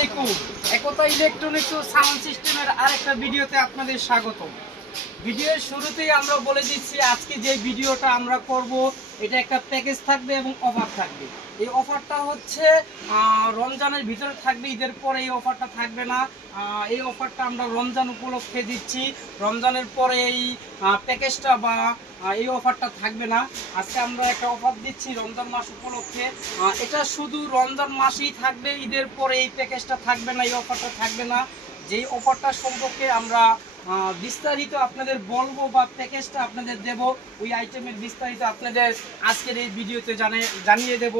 আলাইকুম। একতা ইলেকট্রনিক্স ও সাউন্ড সিস্টেমের আরেকটা ভিডিওতে আপনাদের স্বাগত ভিডিওর শুরুতেই আমরা বলে দিচ্ছি, আজকে যে ভিডিওটা আমরা করব, এটা একটা প্যাকেজ থাকবে এবং অফার থাকবে। এই অফারটা হচ্ছে রমজানের ভিতরে থাকবে, ঈদের পরে এই অফারটা থাকবে না। এই অফারটা আমরা রমজান উপলক্ষে দিচ্ছি। রমজানের পরে এই প্যাকেজটা বা এই অফারটা থাকবে না। আজকে আমরা একটা অফার দিচ্ছি রমজান মাস উপলক্ষে। এটা শুধু রমজান মাসেই থাকবে, ঈদের পরে এই প্যাকেজটা থাকবে না, এই অফারটা থাকবে না। যেই অফারটা সম্পর্কে আমরা বিস্তারিত আপনাদের বলব বা প্যাকেজটা আপনাদের দেব। ওই আইটেমের বিস্তারিত আপনাদের আজকের এই ভিডিওতে জানে, জানিয়ে দেব।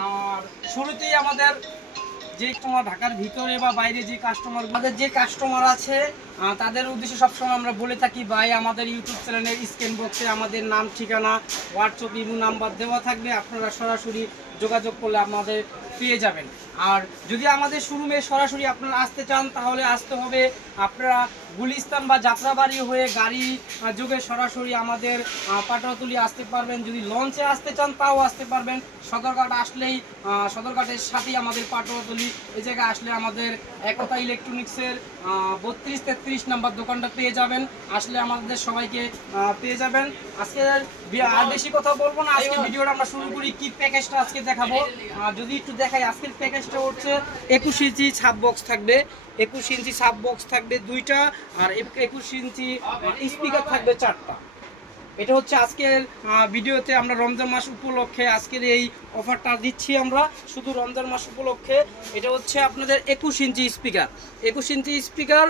আর শুরুতেই আমাদের যে তোমার ঢাকার ভিতরে বা বাইরে যে কাস্টমার আমাদের যে কাস্টমার আছে তাদের উদ্দেশ্যে সবসময় আমরা বলে থাকি, ভাই, আমাদের ইউটিউব চ্যানেলের স্ক্রিন বক্সে আমাদের নাম, ঠিকানা হোয়াটসঅ্যাপ ইমো নাম্বার দেওয়া থাকবে। আপনারা সরাসরি যোগাযোগ করলে আমাদের পেয়ে যাবেন। আর যদি আমাদের শোরুমে সরাসরি আপনারা আসতে চান তাহলে আসতে হবে আপনারা গুলিস্তান বা যাত্রাবাড়ি হয়ে গাড়ি যোগে সরাসরি আমাদের আহ, পাটুয়াতুলি আসতে পারবেন। যদি লঞ্চে আসতে চান তাও আসতে পারবেন। সদরঘাট আসলেই সদরঘাটের সাথেই আমাদের পাটুয়াতুলি এই জায়গায় আসলে আমাদের একতা ইলেকট্রনিক্সের বত্রিশ তেত্রিশ নাম্বার দোকানটা পেয়ে যাবেন। আসলে আমাদের সবাইকে পেয়ে যাবেন। আজকে আর বেশি কথা বলব না। আজকে ভিডিওটা আমরা শুরু করি কি প্যাকেজটা আজকে দেখাবো। যদি একটু দেখাই, আজকের প্যাকেজটা হচ্ছে একুশ ইঞ্চি ছাপ বক্স থাকবে। একুশ ইঞ্চি সাব বক্স থাকবে দুইটা, আর একুশ ইঞ্চি স্পিকার থাকবে চারটা। এটা হচ্ছে আজকের ভিডিওতে আমরা রমজান মাস উপলক্ষে আজকের এই অফারটা দিচ্ছি আমরা। শুধু রমজান মাস উপলক্ষে, এটা হচ্ছে আপনাদের একুশ ইঞ্চি স্পিকার একুশ ইঞ্চি স্পিকার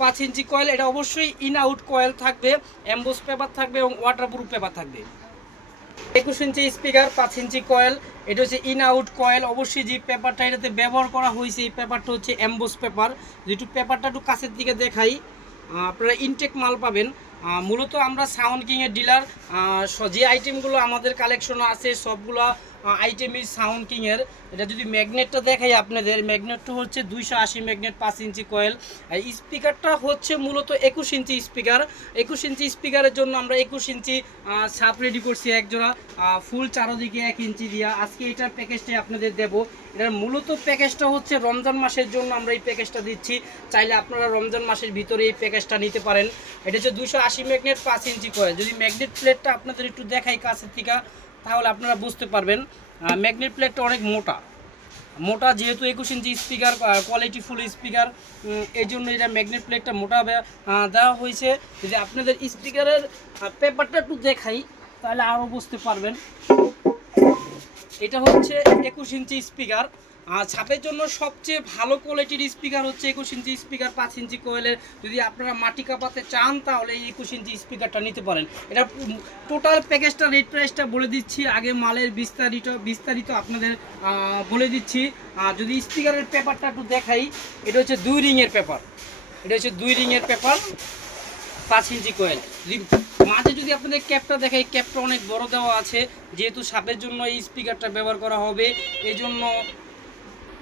পাঁচ ইঞ্চি কয়েল এটা অবশ্যই ইন আউট কয়েল থাকবে অ্যাম্বোস পেপার থাকবে এবং ওয়াটারপ্রুফ পেপার থাকবে। একুশ ইঞ্চি স্পিকার পাঁচ ইঞ্চি কয়েল এটা হচ্ছে ইন আউট কয়েল অবশ্যই যে পেপারটা এটাতে ব্যবহার করা হয়েছে, এই পেপারটা হচ্ছে অ্যাম্বোস পেপার যেটু পেপারটা একটু কাছের দিকে দেখাই আপনারা ইনটেক মাল পাবেন। মূলত আমরা সাউন্ড কিংয়ের ডিলার যে আইটেমগুলো আমাদের কালেকশনও আছে, সবগুলো আইটেমই সাউন্ড কিংয়ের। এটা যদি ম্যাগনেটটা দেখাই আপনাদের, ম্যাগনেটটা হচ্ছে দুইশো আশি ম্যাগনেট, পাঁচ ইঞ্চি কয়েল। স্পিকারটা হচ্ছে মূলত একুশ ইঞ্চি স্পিকার। একুশ ইঞ্চি স্পিকারের জন্য আমরা একুশ ইঞ্চি সাপ রেডি করছি একজোড়া ফুল চারোদিকে এক ইঞ্চি দিয়া। আজকে এটার প্যাকেজটাই আপনাদের দেব। এটার মূলত প্যাকেজটা হচ্ছে রমজান মাসের জন্য আমরা এই প্যাকেজটা দিচ্ছি। চাইলে আপনারা রমজান মাসের ভিতরে এই প্যাকেজটা নিতে পারেন। এটা হচ্ছে দুশো আশি ম্যাগনেট, পাঁচ ইঞ্চি কয়েল। যদি ম্যাগনেট প্লেটটা আপনাদের একটু দেখাই কাছের থেকে তাহলে আপনারা বুঝতে পারবেন ম্যাগনেট প্লেটটা অনেক মোটা। মোটা যেহেতু একুশ inch speaker quality full speaker এই জন্য এটা ম্যাগনেট প্লেটটা মোটা দেওয়া হয়েছে। যদি আপনাদের স্পিকারের পেপারটা একটু দেখাই, তাহলে আরও বুঝতে পারবেন। এটা হচ্ছে একুশ ইঞ্চি স্পিকার ছাপের জন্য সবচেয়ে ভালো কোয়ালিটির স্পিকার হচ্ছে একুশ ইঞ্চি স্পিকার পাঁচ ইঞ্চি কোয়েলের যদি আপনারা মাটি কাপাতে চান, তাহলে এই একুশ ইঞ্চি স্পিকারটা নিতে পারেন। এটা টোটাল প্যাকেজটা রেট প্রাইসটা বলে দিচ্ছি। আগে মালের বিস্তারিত বিস্তারিত আপনাদের বলে দিচ্ছি। আর যদি স্পিকারের পেপারটা একটু দেখাই, এটা হচ্ছে দুই রিংয়ের পেপার এটা হচ্ছে দুই রিংয়ের পেপার পাঁচ ইঞ্চি কোয়েল মাঝে যদি আপনাদের ক্যাপটা দেখাই ক্যাপটা অনেক বড় দেওয়া আছে। যেহেতু সাপের জন্য এই স্পিকারটা ব্যবহার করা হবে এই জন্য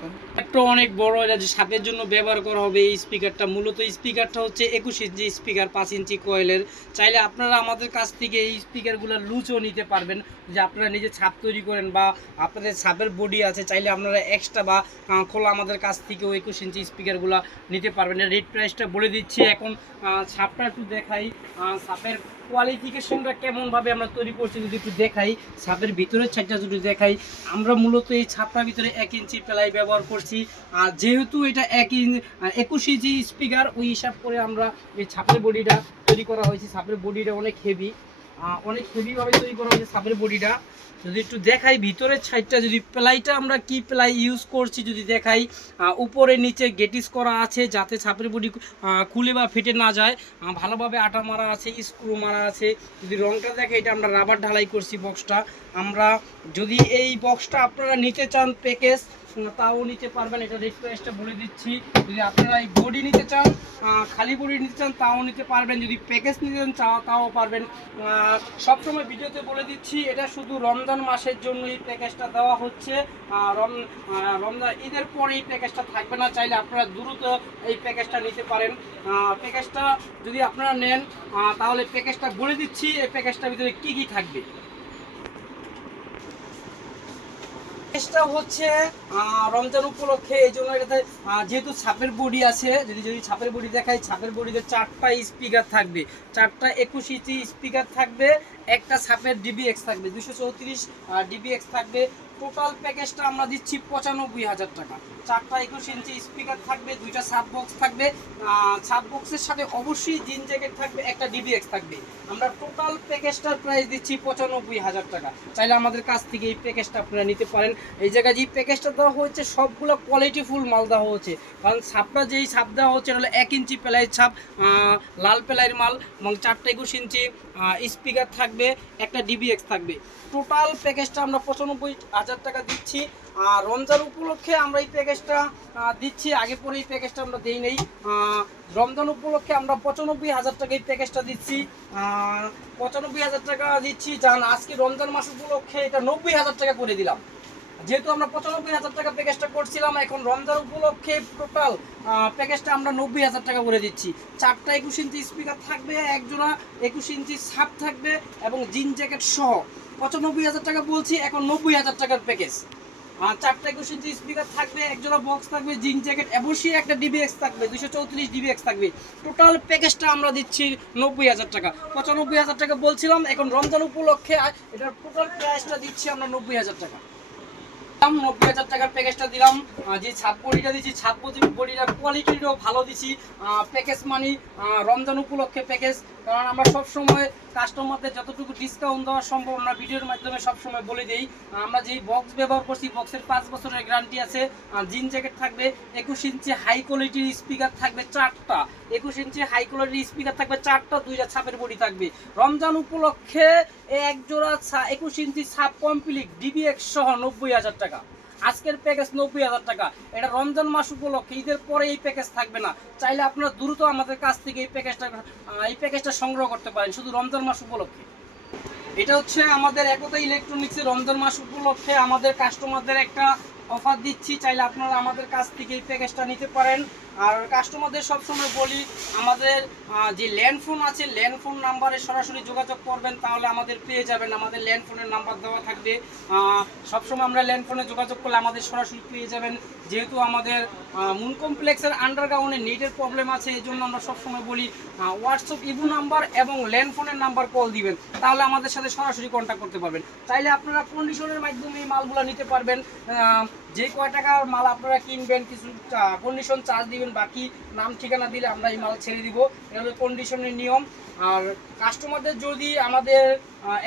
welcome. ক্যাপটা অনেক বড়, এটা যে সাপের জন্য ব্যবহার করা হবে এই স্পিকারটা, মূলত স্পিকারটা হচ্ছে একুশ ইঞ্চি স্পিকার, পাঁচ ইঞ্চি কয়েলের। চাইলে আপনারা আমাদের কাছ থেকে এই স্পিকারগুলো লুচও নিতে পারবেন, যে আপনারা নিজে ছাপ তৈরি করেন বা আপনাদের ছাপের বডি আছে, চাইলে আপনারা এক্সট্রা বা খোলা আমাদের কাছ থেকেও একুশ ইঞ্চি স্পিকারগুলো নিতে পারবেন। রেট প্রাইসটা বলে দিচ্ছি এখন ছাপটা একটু দেখাই ছাপের কোয়ালিফিকেশনটা কেমনভাবে আমরা তৈরি করছি যদি একটু দেখাই, ছাপের ভিতরের ছাপটা যদি দেখাই, আমরা মূলত এই ছাপটার ভিতরে এক ইঞ্চি প্লাই ব্যবহার করছি আর যেহেতু এটা এক ইঞ্চ একুশ ইঞ্চি স্পিকার ওই হিসাব করে আমরা এই ছাপের বডিটা তৈরি করা হয়েছে। ছাপের বডিটা অনেক হেভি অনেক হেভিভাবে তৈরি করা হয়েছে ছাপের বডিটা। যদি একটু দেখাই, ভিতরের সাইডটা যদি প্লাইটা আমরা কি প্লাই ইউজ করছি যদি দেখাই উপরে নিচে গেটিস করা আছে যাতে ছাপের বডি খুলে বা ফেটে না যায়। ভালোভাবে আটা মারা আছে স্ক্রু মারা আছে। যদি রংটা দেখে, এটা আমরা রাবার ঢালাই করছি বক্সটা আমরা যদি এই বক্সটা আপনারা নিতে চান প্যাকেজ তাও নিতে পারবেন, এটা প্রাইসটা বলে দিচ্ছি। যদি আপনারা এই বডি নিতে চান খালি বডি নিতে চান, তাও নিতে পারবেন। যদি প্যাকেজ নিতে চান, তাও পারবেন। সবসময় ভিডিওতে বলে দিচ্ছি, এটা শুধু রমজান মাসের জন্য এই প্যাকেজটা দেওয়া হচ্ছে। রমজান, ঈদের পরে এই প্যাকেজটা থাকবে না, চাইলে আপনারা দ্রুত এই প্যাকেজটা নিতে পারেন। প্যাকেজটা যদি আপনারা নেন তাহলে প্যাকেজটা বলে দিচ্ছি, এই প্যাকেজটার ভিতরে কি কি থাকবে? প্যাকেজটা হচ্ছে রমজান উপলক্ষে এই জন্য এটাতে যেহেতু ছাপের বডি আছে, যদি যদি ছাপের বডি দেখাই, ছাপের বডিতে চারটা স্পিকার থাকবে। চারটা একুশ ইঞ্চি স্পিকার থাকবে একটা ছাপের ডিবিএক্স থাকবে দুশো চৌত্রিশ ডিবিএক্স থাকবে। টোটাল প্যাকেজটা আমরা দিচ্ছি পঁচানব্বই হাজার টাকা। চারটা একুশ ইঞ্চি স্পিকার থাকবে, দুইটা সাব বক্স থাকবে। সাব বক্সের সাথে অবশ্যই জিন জ্যাকেট থাকবে, একটা ডিবিএক্স থাকবে। আমরা টোটাল প্যাকেজটার প্রাইস দিচ্ছি পঁচানব্বই হাজার টাকা। চাইলে আমাদের কাছ থেকে এই প্যাকেজটা আপনারা নিতে পারেন। এই জায়গায় যে প্যাকেজটা দেওয়া হয়েছে, সবগুলো কোয়ালিটিফুল মাল দেওয়া হচ্ছে কারণ ছাপটা যেই ছাপ দেওয়া হচ্ছে হলো এক ইঞ্চি প্যালাইয়ের ছাপ লাল প্যালাইয়ের মাল এবং চারটা একুশ ইঞ্চি স্পিকার থাকবে। একটা ডিবিএক্স থাকবে। টোটাল প্যাকেজটা আমরা পঁচানব্বই হাজার টাকা দিচ্ছি। আর রমজান উপলক্ষে আমরা এই প্যাকেজটা দিচ্ছি। আগে পরে এই প্যাকেজটা আমরা দিই নেই। রমজান উপলক্ষে আমরা পঁচানব্বই হাজার টাকা এই প্যাকেজটা দিচ্ছি। পঁচানব্বই হাজার টাকা দিচ্ছি। জান, আজকে রমজান মাস উপলক্ষে এটা নব্বই হাজার টাকা করে দিলাম। যেহেতু আমরা পঁচানব্বই হাজার টাকা প্যাকেজটা করছিলাম, এখন রমজান উপলক্ষে টোটাল প্যাকেজটা আমরা নব্বই হাজার টাকা করে দিচ্ছি। চারটা একুশ ইঞ্চি স্পিকার থাকবে, একজোড়া একুশ ইঞ্চি সাপ থাকবে এবং জিন জ্যাকেট সহ। পঁচানব্বই হাজার টাকা বলছি, এখন নব্বই হাজার টাকার প্যাকেজ আর চারটা একুশ ইঞ্চি স্পিকার থাকবে, একজোড়া বক্স থাকবে জিন জ্যাকেট অবশ্যই একটা ডিবিএক্স থাকবে দুশো চৌত্রিশ ডিবিএক্স থাকবে। টোটাল প্যাকেজটা আমরা দিচ্ছি নব্বই হাজার টাকা। পঁচানব্বই হাজার টাকা বলছিলাম, এখন রমজান উপলক্ষে এটার টোটাল প্রাইসটা দিচ্ছি আমরা নব্বই হাজার টাকা। দাম নব্বই হাজার টাকার প্যাকেজটা দিলাম। যে ছাপ বডিটা দিচ্ছি ছাপ বডিটার কোয়ালিটিটাও ভালো দিছি। প্যাকেজ মানি রমজান উপলক্ষে প্যাকেজ কারণ আমরা সব সময় কাস্টমারদের যতটুকু ডিসকাউন্ট দেওয়া সম্ভব, আমরা ভিডিওর মাধ্যমে সব সময় বলে দিই। আমরা যেই বক্স ব্যবহার করছি বক্সের পাঁচ বছরের গ্যারান্টি আছে। জিন জ্যাকেট থাকবে, একুশ ইঞ্চি হাই কোয়ালিটির স্পিকার থাকবে চারটা। একুশ ইঞ্চি হাই কোয়ালিটির স্পিকার থাকবে চারটা, দুইটা ছাপের বডি থাকবে। রমজান উপলক্ষে এক জোড়া একুশ ইঞ্চি ছাপ কমপ্লিট ডিবিএক্স সহ নব্বই হাজার টাকা। আজকের প্যাকেজ নব্বই হাজার টাকা। এটা রমজান মাস উপলক্ষে, ঈদের পরে এই প্যাকেজ থাকবে না। চাইলে আপনারা দ্রুত আমাদের কাছ থেকে এই প্যাকেজটা এই প্যাকেজটা সংগ্রহ করতে পারেন, শুধু রমজান মাস উপলক্ষে। এটা হচ্ছে আমাদের একতা ইলেকট্রনিক্সের রমজান মাস উপলক্ষে আমাদের কাস্টমারদের একটা অফার দিচ্ছি। চাইলে আপনারা আমাদের কাছ থেকে এই প্যাকেজটা নিতে পারেন। আর কাস্টমারদের সবসময় বলি, আমাদের যে ল্যান্ড ফোন আছে ল্যান্ড ফোন নাম্বারে সরাসরি যোগাযোগ করবেন, তাহলে আমাদের পেয়ে যাবেন। আমাদের ল্যান্ড ফোনের নাম্বার দেওয়া থাকবে। সবসময় আমরা ল্যান্ড ফোনে যোগাযোগ করলে আমাদের সরাসরি পেয়ে যাবেন। যেহেতু আমাদের মুন কমপ্লেক্সের আন্ডারগ্রাউন্ডে নেটের প্রবলেম আছে এই জন্য আমরা সবসময় বলি হোয়াটসঅ্যাপ ইবু নাম্বার এবং ল্যান্ড ফোনের নাম্বার কল দিবেন। তাহলে আমাদের সাথে সরাসরি কন্ট্যাক্ট করতে পারবেন। চাইলে আপনারা কন্ডিশনের মাধ্যমে এই মালগুলো নিতে পারবেন। যে কয় টাকার মাল আপনারা কিনবেন, কিছু কন্ডিশন চার্জ দিবেন বাকি নাম ঠিকানা দিলে আমরা এই মাল ছেড়ে দিব। হলো কন্ডিশনের নিয়ম। আর কাস্টমারদের যদি আমাদের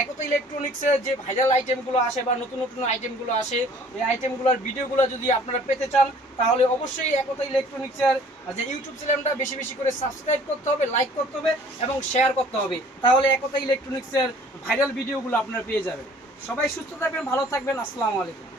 একতা ইলেকট্রনিক্সের যে ভাইরাল আইটেমগুলো আসে বা নতুন নতুন আইটেমগুলো আসে, এই আইটেমগুলোর ভিডিওগুলো যদি আপনারা পেতে চান, তাহলে অবশ্যই একতা ইলেকট্রনিক্সের যে ইউটিউব চ্যানেলটা বেশি বেশি করে সাবস্ক্রাইব করতে হবে লাইক করতে হবে এবং শেয়ার করতে হবে। তাহলে একতা ইলেকট্রনিক্সের ভাইরাল ভিডিওগুলো আপনারা পেয়ে যাবেন। সবাই সুস্থ থাকবেন, ভালো থাকবেন। আসসালামু আলাইকুম।